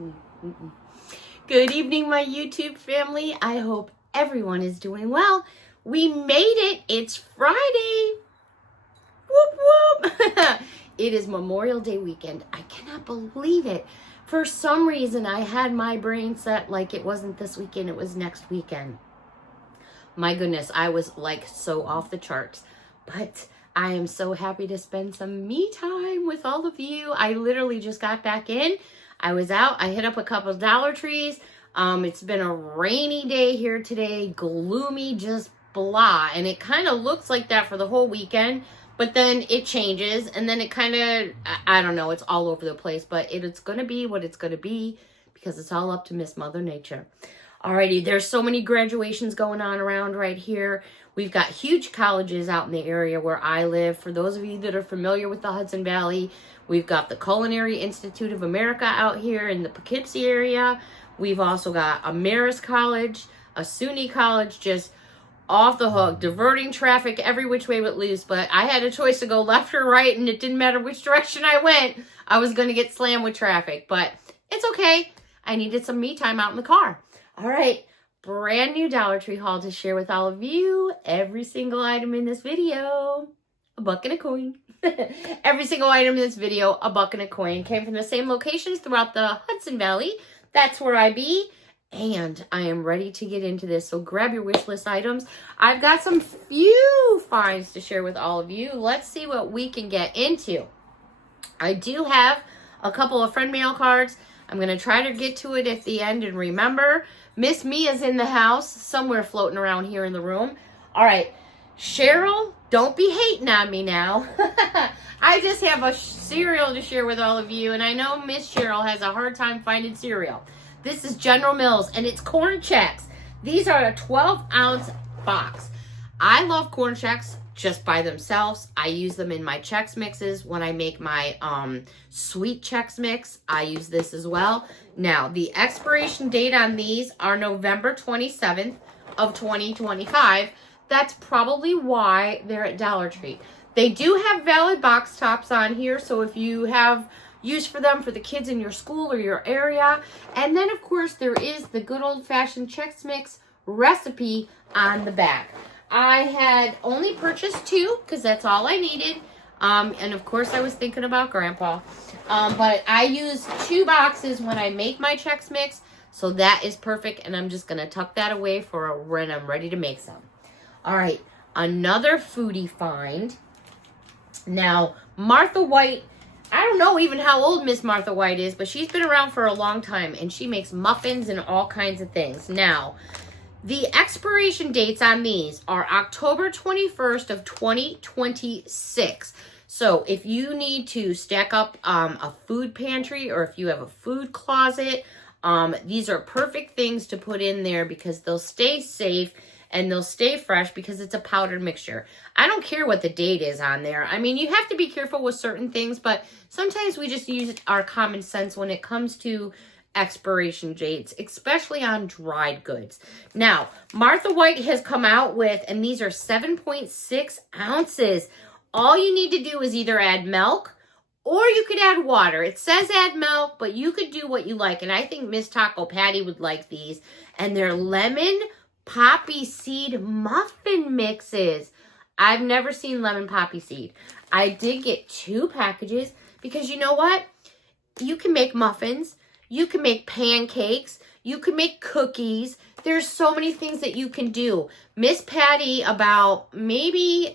Mm-mm. Good evening, my YouTube family. I hope everyone is doing well. We made it. It's Friday. Whoop, whoop. It is Memorial Day weekend. I cannot believe it. For some reason, I had my brain set like it wasn't this weekend, it was next weekend. My goodness, I was like so off the charts. But I am so happy to spend some me time with all of you. I literally just got back in. I was out. I hit up a couple of Dollar Trees. It's been a rainy day here today, gloomy, just blah. And it kind of looks like that for the whole weekend, but then it changes. And then it kind of, I don't know, it's all over the place, but it's going to be what it's going to be because it's all up to Miss Mother Nature. Alrighty, there's so many graduations going on around right here. We've got huge colleges out in the area where I live. For those of you that are familiar with the Hudson Valley, we've got the Culinary Institute of America out here in the Poughkeepsie area. We've also got Ameris College, a SUNY college, just off the hook, diverting traffic every which way but loose. But I had a choice to go left or right, and it didn't matter which direction I went. I was going to get slammed with traffic, but it's okay. I needed some me time out in the car. All right, brand new Dollar Tree haul to share with all of you. Every single item in this video, a buck and a coin. Every single item in this video, a buck and a coin. Came from the same locations throughout the Hudson Valley. That's where I be. And I am ready to get into this. So grab your wish list items. I've got some few finds to share with all of you. Let's see what we can get into. I do have a couple of friend mail cards. I'm going to try to get to it at the end. And remember, Miss Mia's in the house, somewhere floating around here in the room. All right, Cheryl, don't be hating on me now. I just have a cereal to share with all of you, and I know Miss Cheryl has a hard time finding cereal. This is General Mills, and it's Corn Chex. These are a 12-ounce box. I love Corn Chex just by themselves. I use them in my Chex mixes. When I make my sweet Chex mix, I use this as well. Now, the expiration date on these are November 27th of 2025. That's probably why they're at Dollar Tree. They do have valid box tops on here, so if you have use for them for the kids in your school or your area. And then, of course, there is the good old-fashioned Chex Mix recipe on the back. I had only purchased 2 because that's all I needed. And, of course, I was thinking about Grandpa. But I use 2 boxes when I make my Chex Mix, so that is perfect. And I'm just going to tuck that away for when I'm ready to make some. All right, another foodie find. Now, Martha White, I don't know even how old Miss Martha White is, but she's been around for a long time, and she makes muffins and all kinds of things. Now, the expiration dates on these are October 21st of 2026. So if you need to stack up a food pantry or if you have a food closet, these are perfect things to put in there because they'll stay safe and they'll stay fresh because it's a powdered mixture. I don't care what the date is on there. I mean, you have to be careful with certain things, but sometimes we just use our common sense when it comes to expiration dates, especially on dried goods. Now, Martha White has come out with, and these are 7.6 ounces. All you need to do is either add milk or you could add water. It says add milk, but you could do what you like. And I think Miss Taco Patty would like these. And they're lemon poppy seed muffin mixes. I've never seen lemon poppy seed. I did get 2 packages because you know what? You can make muffins. You can make pancakes. You can make cookies. There's so many things that you can do. Miss Patty, about maybe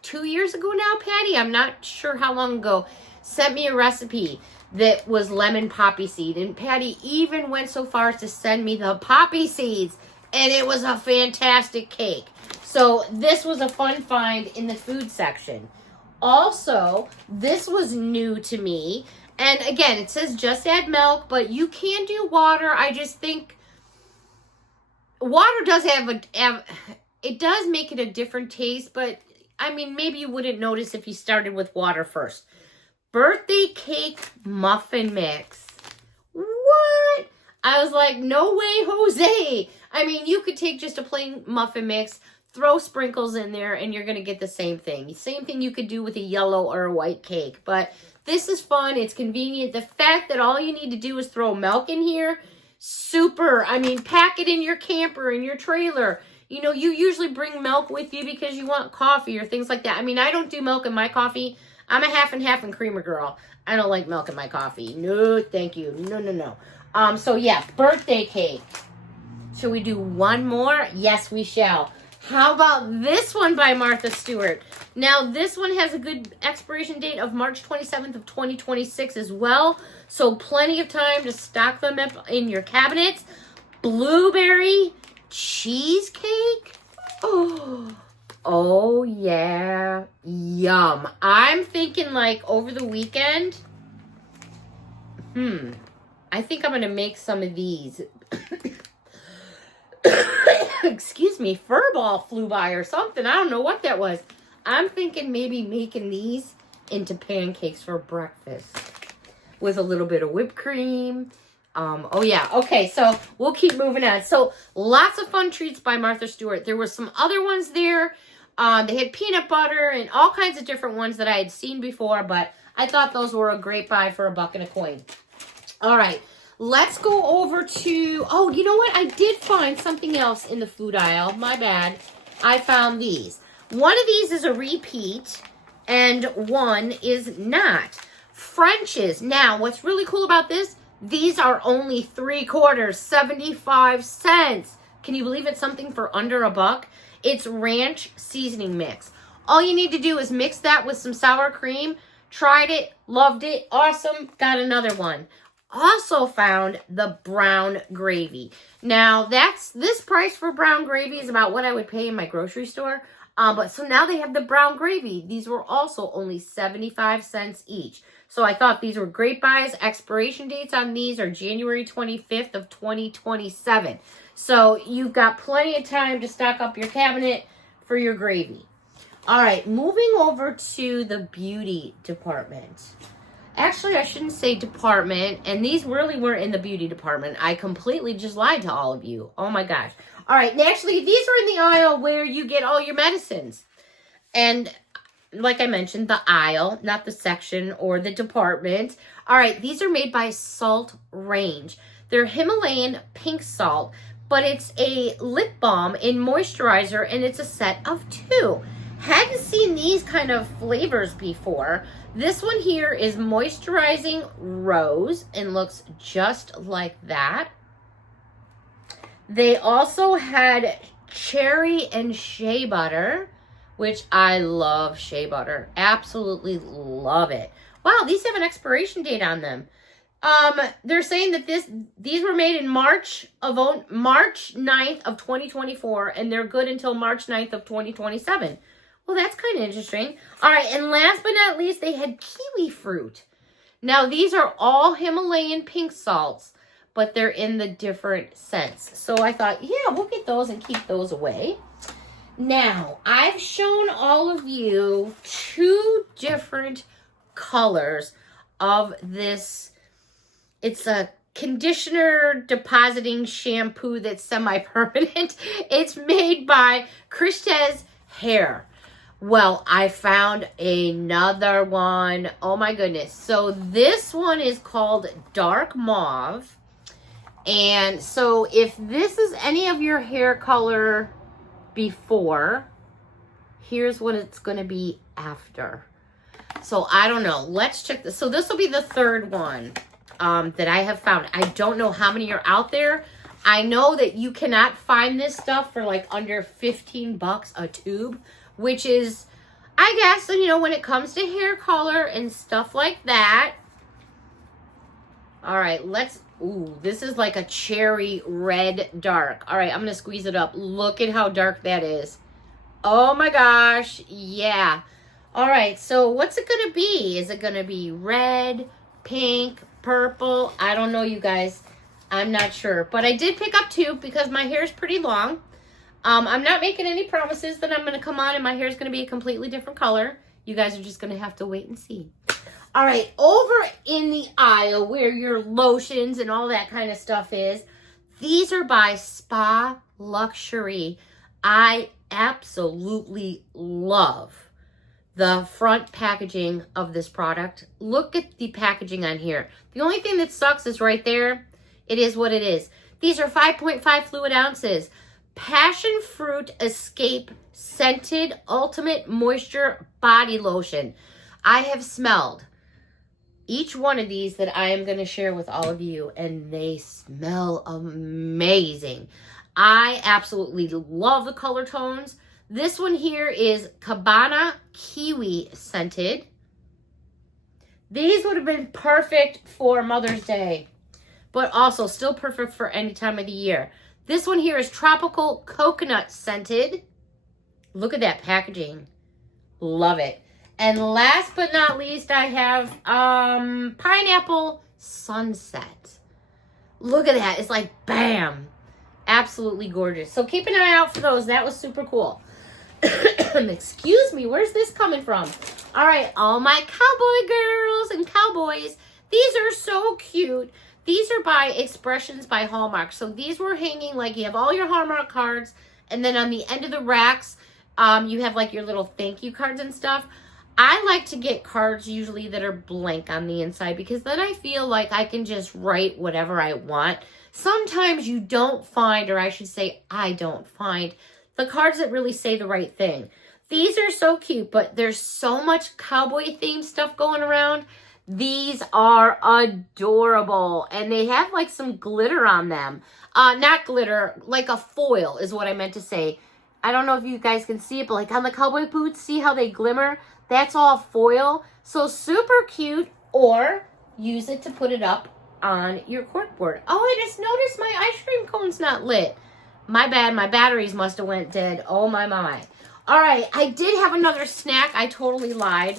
2 years ago now, Patty, I'm not sure how long ago, sent me a recipe that was lemon poppy seed. And Patty even went so far as to send me the poppy seeds. And it was a fantastic cake. So this was a fun find in the food section. Also, this was new to me. And again, it says just add milk, but you can do water. I just think water does it does make it a different taste, but I mean, maybe you wouldn't notice if you started with water first. Birthday cake muffin mix. What? I was like, no way, Jose. I mean, you could take just a plain muffin mix, throw sprinkles in there, and you're going to get the same thing. Same thing you could do with a yellow or a white cake. But This is fun. It's convenient. The fact that all you need to do is throw milk in here, super. I mean, pack it in your camper, in your trailer. You know, you usually bring milk with you because you want coffee or things like that. I mean, I don't do milk in my coffee. I'm a half and creamer girl. I don't like milk in my coffee. No, thank you. No, no, no. So yeah, birthday cake. Should we do one more? Yes, we shall. How about this one by Martha Stewart? Now, this one has a good expiration date of March 27th of 2026 as well. So plenty of time to stock them up in your cabinets. Blueberry cheesecake. Oh yeah. Yum. I'm thinking like over the weekend. I think I'm going to make some of these. Excuse me, furball flew by or something. I don't know what that was. I'm thinking maybe making these into pancakes for breakfast with a little bit of whipped cream. Oh yeah. Okay, so we'll keep moving on. So lots of fun treats by Martha Stewart. There were some other ones there. They had peanut butter and all kinds of different ones that I had seen before, but I thought those were a great buy for $1.25. All right. Let's go over to, oh, you know what? I did find something else in the food aisle. My bad. I found these. One of these is a repeat, and one is not. French's. Now, what's really cool about this, these are only 3/4, 75 cents. Can you believe it's something for under $1? It's ranch seasoning mix. All you need to do is mix that with some sour cream. Tried it, loved it, awesome, got another one. Also found the brown gravy. Now, this price for brown gravy is about what I would pay in my grocery store. But so now they have the brown gravy. These were also only 75 cents each. So I thought these were great buys. Expiration dates on these are January 25th of 2027. So you've got plenty of time to stock up your cabinet for your gravy. All right, moving over to the beauty department. Actually, I shouldn't say department, and these really weren't in the beauty department. I completely just lied to all of you. Oh my gosh. All right, and actually, these are in the aisle where you get all your medicines. And like I mentioned, the aisle, not the section or the department. All right, these are made by Salt Range. They're Himalayan pink salt, but it's a lip balm and moisturizer, and it's a set of 2. Hadn't seen these kind of flavors before. This one here is moisturizing rose and looks just like that. They also had cherry and shea butter, which I love shea butter. Absolutely love it. Wow, these have an expiration date on them. They're saying that these were made in March 9th of 2024, and they're good until March 9th of 2027. Well, that's kind of interesting. All right, and last but not least, they had kiwi fruit. Now, these are all Himalayan pink salts, but they're in the different scents. So I thought, yeah, we'll get those and keep those away. Now, I've shown all of you 2 different colors of this. It's a conditioner depositing shampoo that's semi-permanent. It's made by Christez Hair. Well, I found another one. Oh my goodness. So this one is called Dark Mauve. And so if this is any of your hair color before, here's what it's going to be after. So I don't know. Let's check this. So this will be the 3rd one that I have found. I don't know how many are out there. I know that you cannot find this stuff for like under $15 a tube, which is, I guess, you know, when it comes to hair color and stuff like that. All right, ooh, this is like a cherry red dark. All right, I'm going to squeeze it up. Look at how dark that is. Oh my gosh, yeah. All right, so what's it going to be? Is it going to be red, pink, purple? I don't know, you guys. I'm not sure. But I did pick up 2 because my hair is pretty long. I'm not making any promises that I'm going to come on and my hair is going to be a completely different color. You guys are just going to have to wait and see. All right, over in the aisle where your lotions and all that kind of stuff is, these are by Spa Luxury. I absolutely love the front packaging of this product. Look at the packaging on here. The only thing that sucks is right there. It is what it is. These are 5.5 fluid ounces. Passion Fruit Escape Scented Ultimate Moisture Body Lotion. I have smelled each one of these that I am going to share with all of you, and they smell amazing. I absolutely love the color tones. This one here is Cabana Kiwi Scented. These would have been perfect for Mother's Day, but also still perfect for any time of the year. This one here is Tropical Coconut Scented. Look at that packaging. Love it. And last but not least, I have Pineapple Sunset. Look at that. It's like, bam. Absolutely gorgeous. So keep an eye out for those. That was super cool. Excuse me. Where's this coming from? All right. All my cowboy girls and cowboys. These are so cute. These are by Expressions by Hallmark. So these were hanging like you have all your Hallmark cards. And then on the end of the racks, you have like your little thank you cards and stuff. I like to get cards usually that are blank on the inside because then I feel like I can just write whatever I want. Sometimes you don't find, or I should say I don't find, the cards that really say the right thing. These are so cute, but there's so much cowboy themed stuff going around. These are adorable, and they have like some glitter on them. Not glitter, like a foil is what I meant to say. I don't know if you guys can see it, but like on the cowboy boots, see how they glimmer? That's all foil. So super cute, or use it to put it up on your corkboard. Oh, I just noticed my ice cream cone's not lit. My bad, my batteries must have went dead. Oh my. All right, I did have another snack. I totally lied.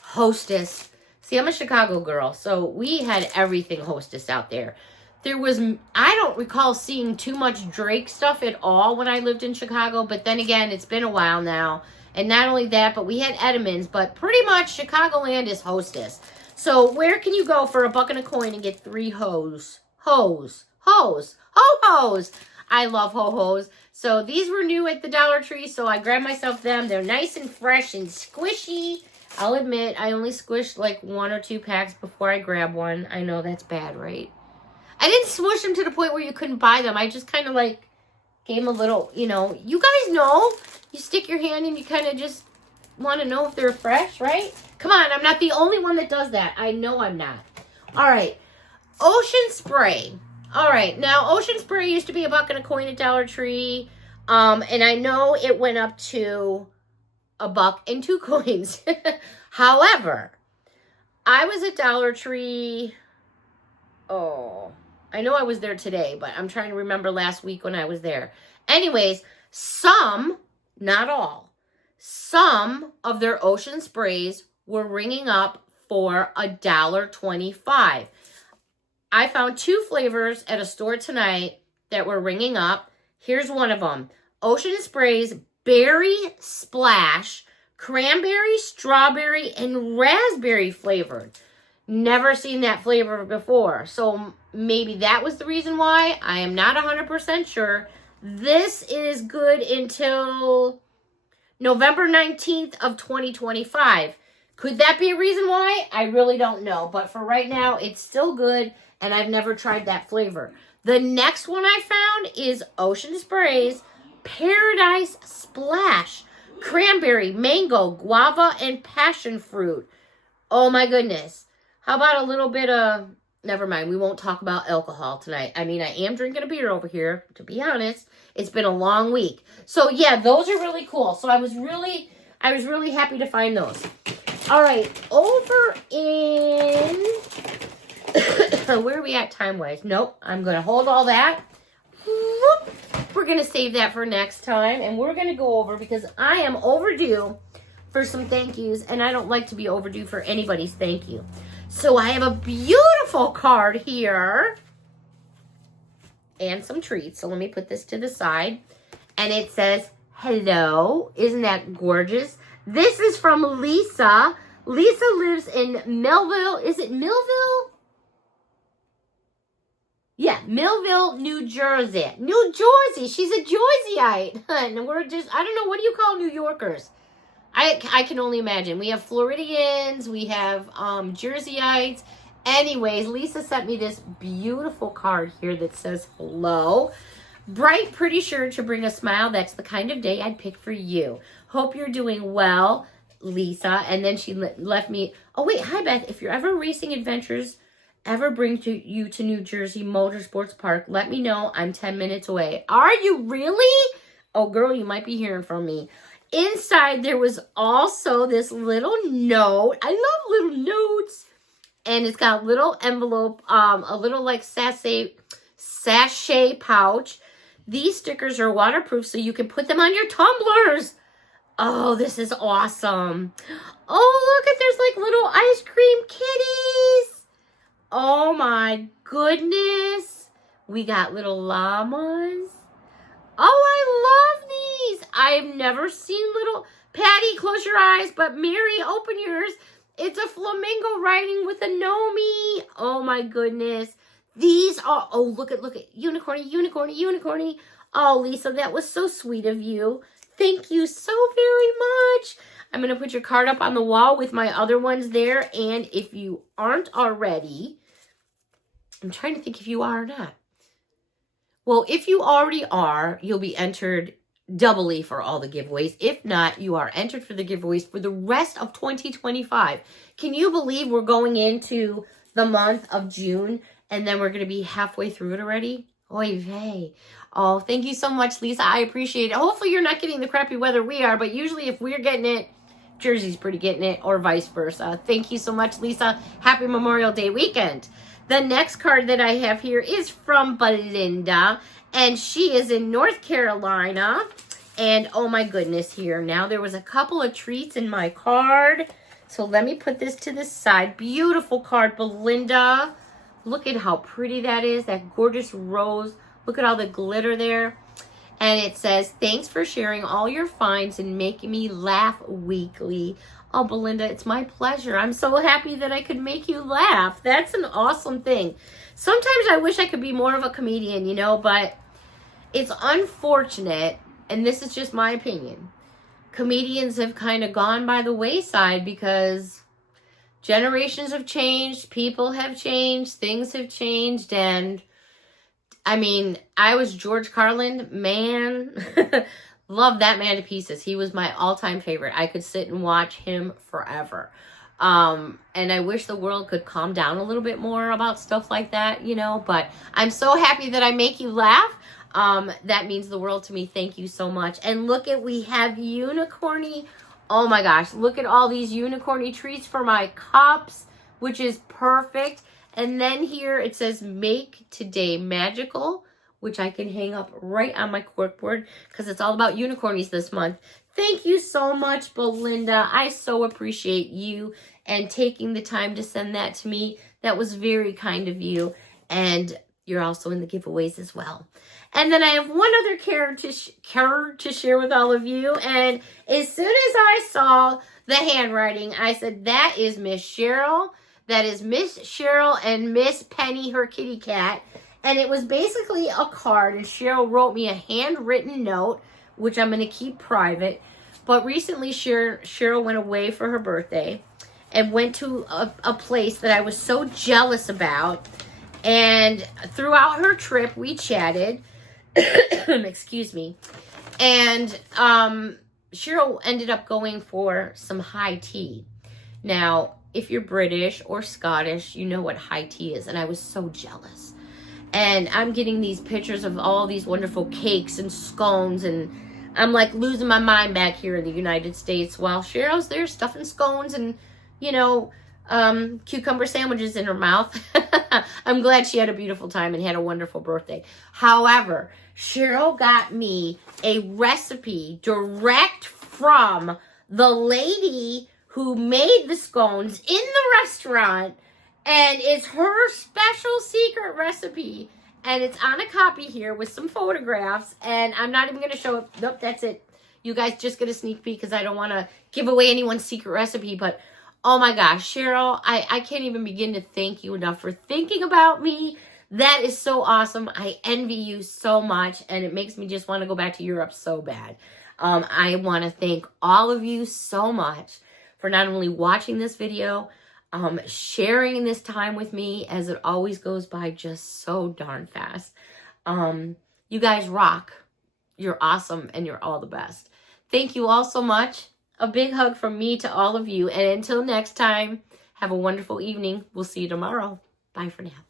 Hostess. See, I'm a Chicago girl, so we had everything Hostess out there. There was, I don't recall seeing too much Drake stuff at all when I lived in Chicago, but then again, it's been a while now. And not only that, but we had Edmonds, but pretty much Chicagoland is Hostess. So where can you go for $1 and a coin and get 3 hos? Ho-hos. I love ho-hos. So these were new at the Dollar Tree, so I grabbed myself them. They're nice and fresh and squishy. I'll admit, I only squished like 1 or 2 packs before I grab one. I know that's bad, right? I didn't squish them to the point where you couldn't buy them. I just kind of like gave them a little, you know. You guys know. You stick your hand and you kind of just want to know if they're fresh, right? Come on, I'm not the only one that does that. I know I'm not. All right. Ocean Spray. All right. Now, Ocean Spray used to be $1 and a coin at Dollar Tree. And I know it went up to $1 and 2 coins. However, I was at Dollar Tree. Oh, I know I was there today, but I'm trying to remember last week when I was there. Anyways, some, not all, some of their Ocean Sprays were ringing up for $1.25. I found 2 flavors at a store tonight that were ringing up. Here's one of them. Ocean Sprays Berry Splash, cranberry, strawberry, and raspberry flavored. Never seen that flavor before. So maybe that was the reason why. I am not 100% sure. This is good until November 19th of 2025. Could that be a reason why? I really don't know. But for right now, it's still good, and I've never tried that flavor. The next one I found is Ocean Sprays Paradise Splash. Cranberry, mango, guava, and passion fruit. Oh my goodness. How about a little bit of... Never mind, we won't talk about alcohol tonight. I mean, I am drinking a beer over here, to be honest. It's been a long week. So yeah, those are really cool. So I was really happy to find those. All right, over in... Where are we at time-wise? Nope, I'm going to hold all that. Whoop. We're going to save that for next time. And we're going to go over, because I am overdue for some thank yous. And I don't like to be overdue for anybody's thank you. So I have a beautiful card here. And some treats. So let me put this to the side. And it says, hello. Isn't that gorgeous? This is from Lisa. Lisa lives in Millville. Is it Millville? Yeah, Millville, New Jersey. New Jersey. She's a Jerseyite. And we're just, I don't know, what do you call New Yorkers? I can only imagine. We have Floridians, we have Jerseyites. Anyways, Lisa sent me this beautiful card here that says hello. Bright, pretty sure to bring a smile. That's the kind of day I'd pick for you. Hope you're doing well, Lisa. And then she left me, oh wait, hi Beth. If you're ever racing adventures, ever bring you to New Jersey Motorsports Park, let me know. I'm 10 minutes away. Are you really? Oh girl, you might be hearing from me. Inside there was also this little note. I love little notes. And it's got a little envelope, a little like sachet pouch. These stickers are waterproof, so you can put them on your tumblers. Oh, this is awesome. Oh, look, there's like little ice cream kitties. Oh my goodness. We got little llamas. Oh, I love these. I've never seen little... Patty, close your eyes, but Mary, open yours. It's a flamingo riding with a Nomi. Oh my goodness. These are, oh, look at, unicorny, unicorny, unicorny. Oh, Lisa, that was so sweet of you. Thank you so very much. I'm going to put your card up on the wall with my other ones there. And if you aren't already, I'm trying to think if you are or not. Well, if you already are, you'll be entered doubly for all the giveaways. If not, you are entered for the giveaways for the rest of 2025. Can you believe we're going into the month of June and then we're going to be halfway through it already? Oy vey. Oh, thank you so much, Lisa. I appreciate it. Hopefully you're not getting the crappy weather we are, but usually if we're getting it, Jersey's pretty getting it, or vice versa. Thank you so much, Lisa. Happy Memorial Day weekend. The next card that I have here is from Belinda, and she is in North Carolina. And oh my goodness, here. Now there was a couple of treats in my card. So let me put this to the side. Beautiful card, Belinda. Look at how pretty that is. That gorgeous rose. Look at all the glitter there. And it says, thanks for sharing all your finds and making me laugh weekly. Oh, Belinda, it's my pleasure. I'm so happy that I could make you laugh. That's an awesome thing. Sometimes I wish I could be more of a comedian, you know, but it's unfortunate, and this is just my opinion. Comedians have kind of gone by the wayside because generations have changed, people have changed, things have changed, and I mean, I was George Carlin, man. Love that man to pieces. He was my all-time favorite. I could sit and watch him forever. And I wish the world could calm down a little bit more about stuff like that, you know. But I'm so happy that I make you laugh. That means the world to me. Thank you so much. And look at, we have unicorny. Oh my gosh, look at all these unicorny treats for my cups, which is perfect. And then here it says, make today magical, which I can hang up right on my corkboard because it's all about unicornies this month. Thank you so much, Belinda. I so appreciate you and taking the time to send that to me. That was very kind of you. And you're also in the giveaways as well. And then I have one other card to share with all of you. And as soon as I saw the handwriting, I said, that is Miss Cheryl. That is Miss Cheryl and Miss Penny, her kitty cat. And it was basically a card. And Cheryl wrote me a handwritten note, which I'm going to keep private. But recently, Cheryl went away for her birthday and went to a place that I was so jealous about. And throughout her trip, we chatted. Excuse me. And Cheryl ended up going for some high tea. Now, if you're British or Scottish, you know what high tea is. And I was so jealous. And I'm getting these pictures of all these wonderful cakes and scones. And I'm like losing my mind back here in the United States while Cheryl's there stuffing scones and, you know, cucumber sandwiches in her mouth. I'm glad she had a beautiful time and had a wonderful birthday. However, Cheryl got me a recipe direct from the lady who made the scones in the restaurant, and it's her special secret recipe. And it's on a copy here with some photographs, and I'm not even going to show it. Nope, that's it. You guys just get a sneak peek because I don't want to give away anyone's secret recipe, but oh my gosh, Cheryl, I can't even begin to thank you enough for thinking about me. That is so awesome. I envy you so much, and it makes me just want to go back to Europe so bad. I want to thank all of you so much for not only watching this video, sharing this time with me, as it always goes by just so darn fast. You guys rock. You're awesome, and you're all the best. Thank you all so much. A big hug from me to all of you. And until next time, have a wonderful evening. We'll see you tomorrow. Bye for now.